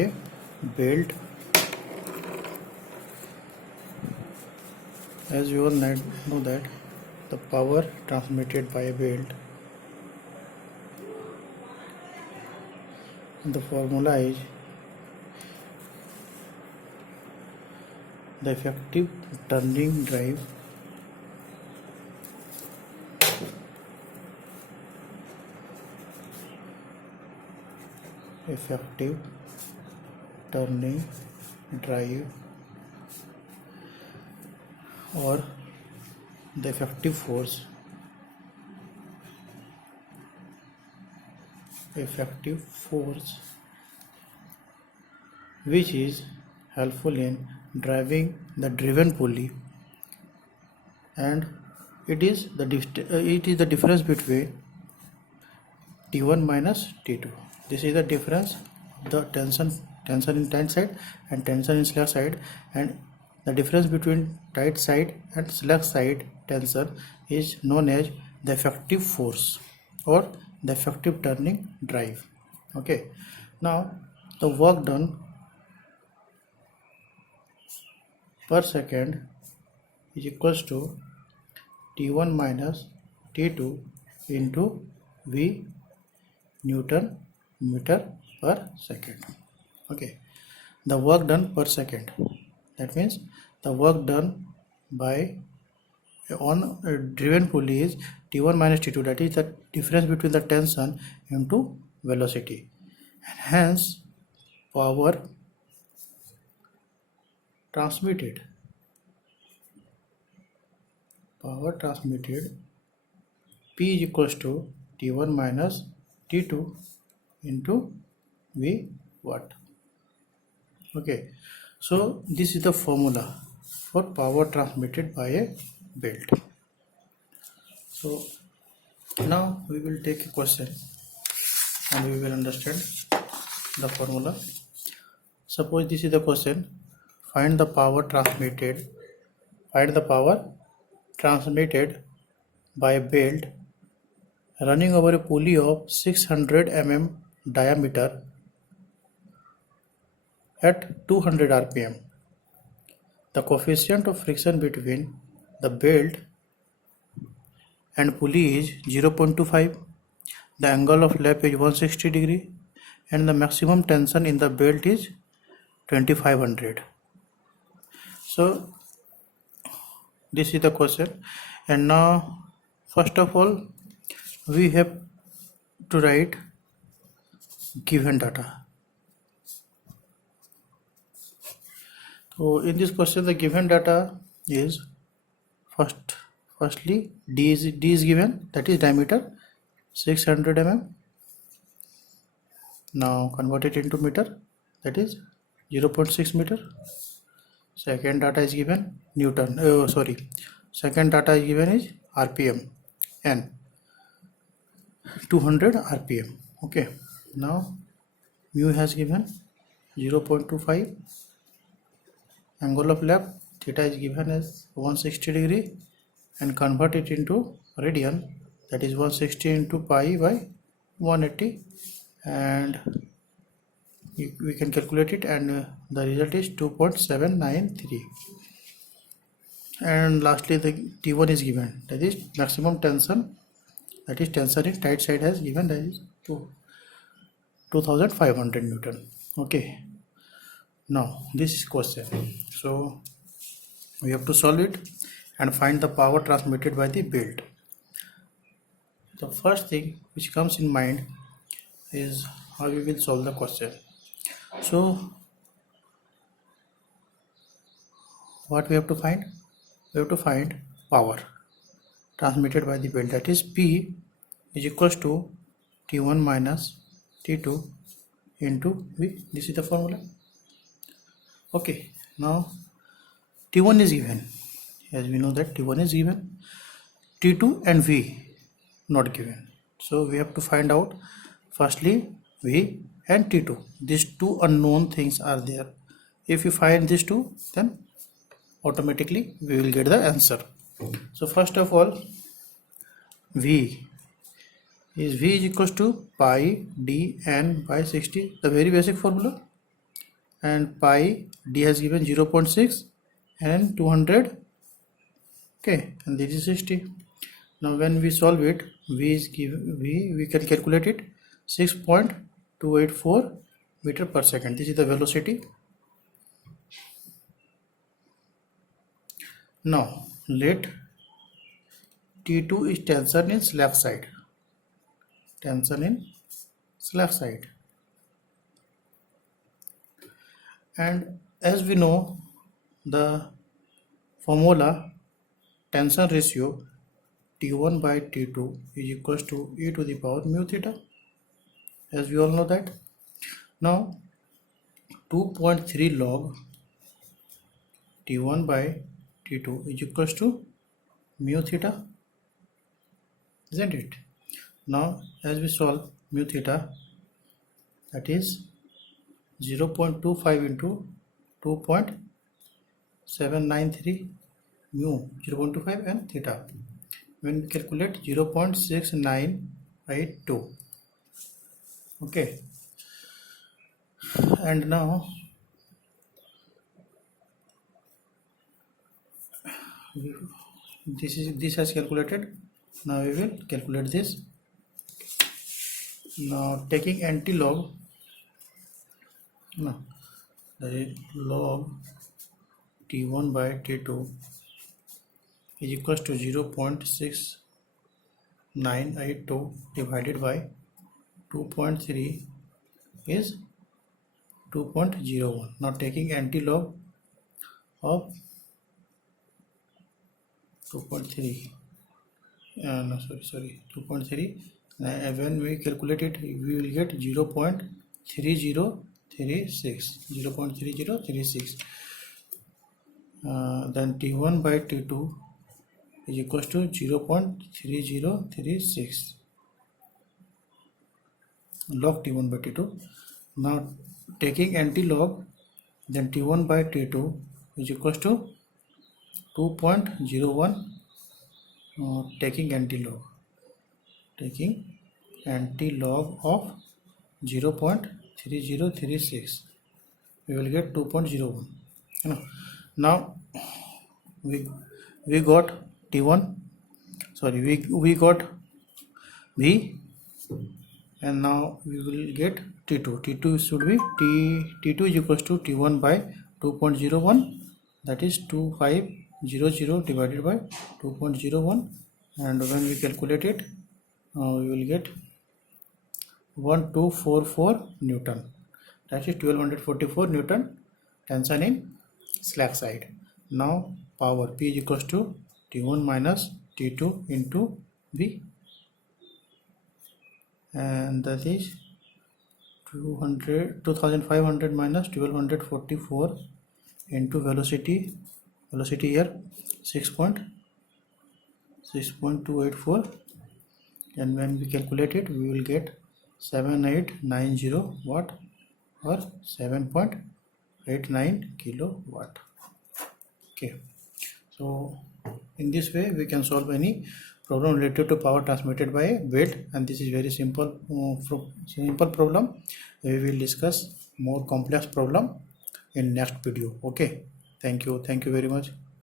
a belt. As you all know that the power transmitted by a belt, and the formula is the effective turning drive or the effective force which is helpful in driving the driven pulley, and it is the difference between T1 minus T2. This is the difference of the tension in tight side and tension in slack side, and the difference between tight side and slack side tension is known as the effective force or the effective turning drive. Okay, now the work done per second is equals to T1 minus T2 into V Newton meter per second. Okay, the work done per second, that means the work done by on a driven pulley is T1 minus T2, that is the difference between the tension into velocity, and hence power transmitted P is equals to T1 minus T2 into V watt. Okay, so this is the formula for power transmitted by a belt. So now we will take a question and we will understand the formula. Suppose this is the question: find the power transmitted by a belt running over a pulley of 600 mm diameter at 200 rpm. The coefficient of friction between the belt and pulley is 0.25. The angle of lap is 160 degree, and the maximum tension in the belt is 2500. So this is the question, and now first of all we have to write given data. So in this question the given data is firstly D is given, that is diameter 600 mm. Now convert it into meter, that is 0.6 meter. Second data is given second data is given is RPM, N 200 RPM. Okay, now mu has given 0.25, angle of lap theta is given as 160 degree, and convert it into radian, that is 160 into pi by 180, and we can calculate it, and the result is 2.793. and lastly the T1 is given, that is maximum tension, that is tension in tight side has given, that is 2500 Newton. Okay, now this is question, so we have to solve it and find the power transmitted by the belt. The first thing which comes in mind is how we will solve the question. So what we have to find? We have to find power transmitted by the belt, that is P is equals to T1 minus T2 into V. This is the formula. Okay, now T1 is given, as we know that T1 is given, T2 and V not given. So we have to find out firstly V and T2. These two unknown things are there. If you find these two, then automatically we will get the answer. So first of all, V is equals to pi d n by 60, the very basic formula. and pi d has given 0.6 and 200. Okay, and this is 60. Now when we solve it, v is given, we can calculate it 6.284 meter per second. This is the velocity. Now let T2 is tension in slack side. Tension in slack side. And as we know, the formula tension ratio T1 by T2 is equals to e to the power mu theta, as we all know that. Now 2.3 log T1 by T2 is equals to mu theta, isn't it? Now as we solve mu theta, that is 0.25 into 2.793 mu, 0.25 and theta. When we calculate 0.6982. Okay, and now this has calculated. Now we will calculate this. Now taking anti-log, the log T1 by T2 is equals to 0.6982 divided by 2.3 is 2.01. Now taking anti-log of 2.3, 2.3, when we calculate it, we will get 0.3036. Then T1 by T2 is equals to 0.3036 log T1 by T2. Now taking anti-log, then T1 by T2 is equals to 2.01, taking anti-log of 0.3036, we will get 2.01. Now we got T1, we got V, and now we will get T2. T2 should be T2 is equals to T1 by 2.01, that is 2500 divided by 2.01, and when we calculate it, we will get 1244 Newton, that is 1244 Newton tension in slack side. Now power P is equals to T1 minus T2 into V, and that is 2500 minus 1244 into velocity here 6.284, and when we calculate it, we will get 7890 watt or 7.89 kilowatt. Okay, so in this way we can solve any problem related to power transmitted by a belt, and this is very simple problem. We will discuss more complex problem in next video. Okay, thank you very much.